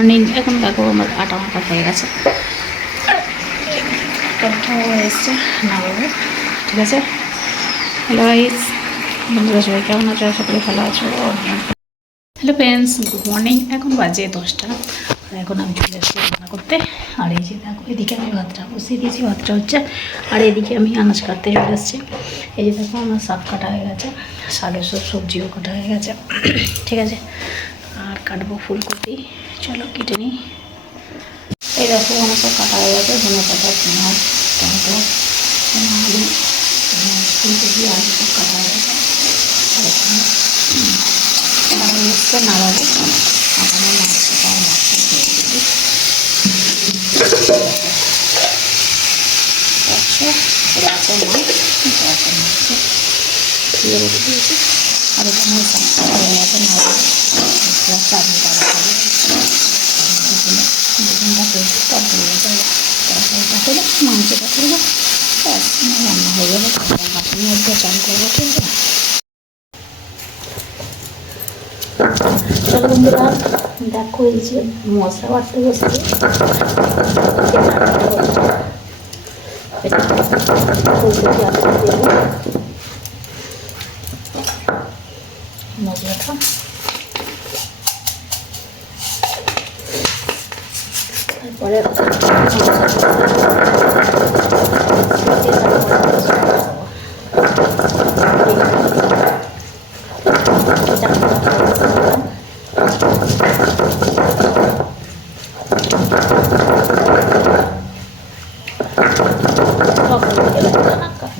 Morning. এখন দেখো আমার আটা মাখা হয়ে গেছে, হয়ে এসছে নামাবো। ঠিক আছে। হ্যালো গাইস, বন্ধুরা সবাই কেমন আছো? আশা করি ভালো আছো। Hello friends, good morning. এখন বাজে 10টা আর এখন আমি চলে এসেছি রান্না করতে। আর এই যে দেখো, এদিকে আমি ভাতটা বসিয়ে দিয়েছি, ভাতটা হচ্ছে। আর এদিকে আমি আনাজ কাটতে চলে এসেছি। এই যে দেখো, আমার শাক কাটা হয়ে গেছে, শাকের সব সবজিও কাটা হয়ে গেছে। ঠিক আছে, আর কাটবো ফুলকপি। চলো কেটে নিই। এই দেখো, আমার সব কাটা হয়ে গেছে। ধনে পাতা, পেঁয়াজ, টমেটো, আলু, ফুলকপি, আলু সব কাটা হয়ে গেছে। আর এখানে হচ্ছে নাড়াবো। আমার মাছটা দিয়ে দিবি। গাছের মাছ, গাছের মাছকে দিয়ে রেখে দিয়েছি। আর এখানে হয়ে গেছে নাড়াবো। চাটনিটা রাখাবো, বেগুনটা পেয়েছি, তরকারি যাবে। তরকারিটা করে মাংসটা করবো, ব্যাস রান্না হয়ে যাবে। বাসনের মধ্যে চান করবো। ঠিক আছে, চলো বন্ধুরা দেখো, এই যে মশলা বাটতে বসে মশলাটা। তারপরে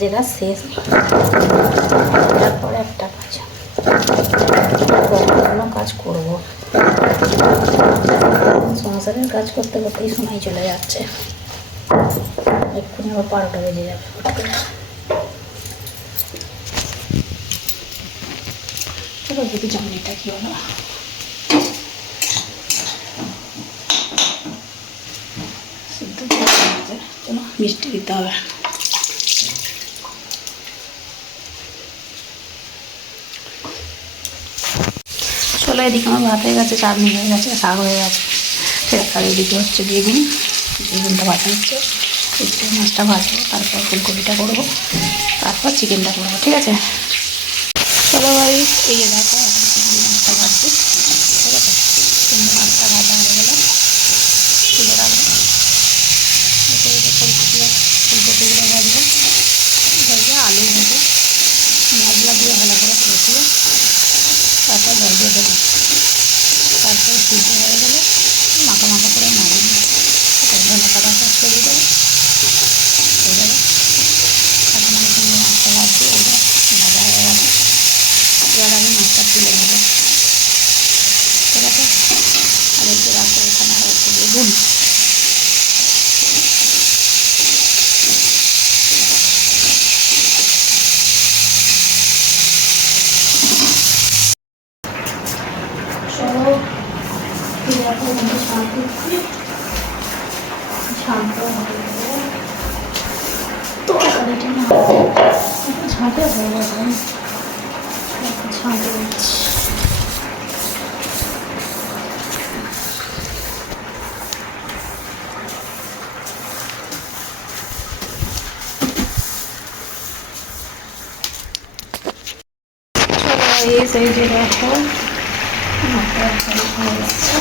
যেটা শেষ, তারপরে একটা কাজ, অন্য কাজ করবো। সংসারের কাজ করতে করতেই সময় চলে যাচ্ছে। এক্ষুনি আবার 12টা বেজে যাবে। চলো দেখি চাটনিটা কি হলো। চলো মিষ্টি দিতে হবে। চলো, এদিকে আমার ভাত হয়ে গেছে, চাটনি হয়ে গেছে, শাক হয়ে গেছে। ঠিক আছে, আর এদিকে হচ্ছে বেগুনটা ভাজা হচ্ছে। একটু মাছটা ভাজবো, তারপর ফুলকপিটা করবো, তারপর চিকেনটা করবো। ঠিক আছে, চলো ভাই। এই যে দেখো, মাছটা ভাজছি। ঠিক আছে, মাছটা ভাজা হয়ে গেলে তুলে রাখবো। ফুলকপিগুলো ভাজবো, ভেজে আলু ভেজে মশলা দিয়ে ভালো করে কষিয়ে তারপর জল দিয়ে দেবো। তারপর সিদ্ধ হয়ে গেলে মাখা মাখা করে নাড়িয়ে নেবো। ধনে পাতা চাষ করে দেবো, হয়ে যাবে। এখন আমি চিংড়ি মাছটা ভাজছি, ওটা ভাজা হয়ে গেছে। এবার আমি মাছটা তুলে নেবো। ঠিক আছে, আর একটু রাখো। এখানে হচ্ছে বেগুন, শান্ত হবে তরকারিটা না ছাঁটে হয়ে গেছে। ছাঁটে দিচ্ছি। এই সাইডে দেখো হয়ে যাচ্ছে।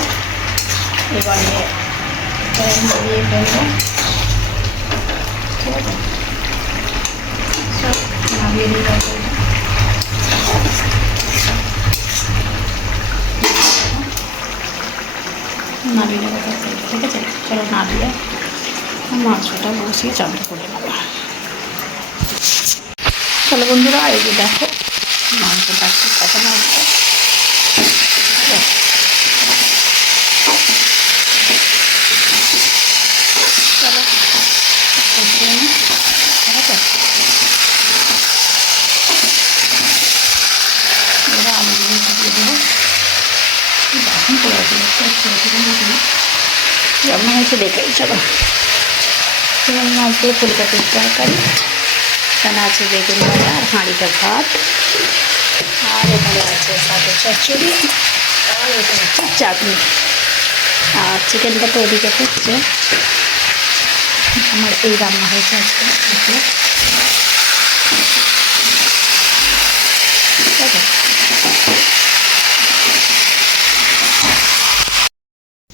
এবারে নামিয়ে ফেলবো। ঠিক আছে, সব নামিয়ে দিতে হবে। নামিয়ে নেবো। ঠিক আছে, চলো নামিয়ে মাছটা বসিয়ে চালু করে নেবো। চলো বন্ধুরা, এই যে দেখো মাংসটা কষানো হচ্ছে। চলো কষিয়ে নিই। ঠিক আছে, এবার আলুগুলো দিয়ে দেবো। বাসন করে কেমন হয়েছে দেখেই। চলো, চিংড়ি মাছ দিয়ে ফুলকপির তরকারি, এখানে আছে বেগুন ভাজা আর হাঁড়িটা ভাত, আর এখানে আছে শাকের চচ্চড়ি, আর এখানে হচ্ছে চাটনি। আর চিকেনটা তো ওদিকে হচ্ছে। আমার এই রান্না হয়েছে আজকে।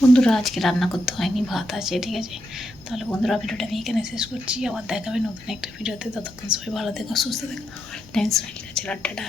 বন্ধুরা আজকে রান্না করতে হয়নি, ভাত আছে, ঠিক আছে। তাহলে বন্ধুরা ভিডিওটা আমি এখানে শেষ করছি, আবার দেখাবে নতুন একটা ভিডিওতে। ততক্ষণ সবাই ভালো থেকো, সুস্থ থেকো, টেনশন আছে, টাটা।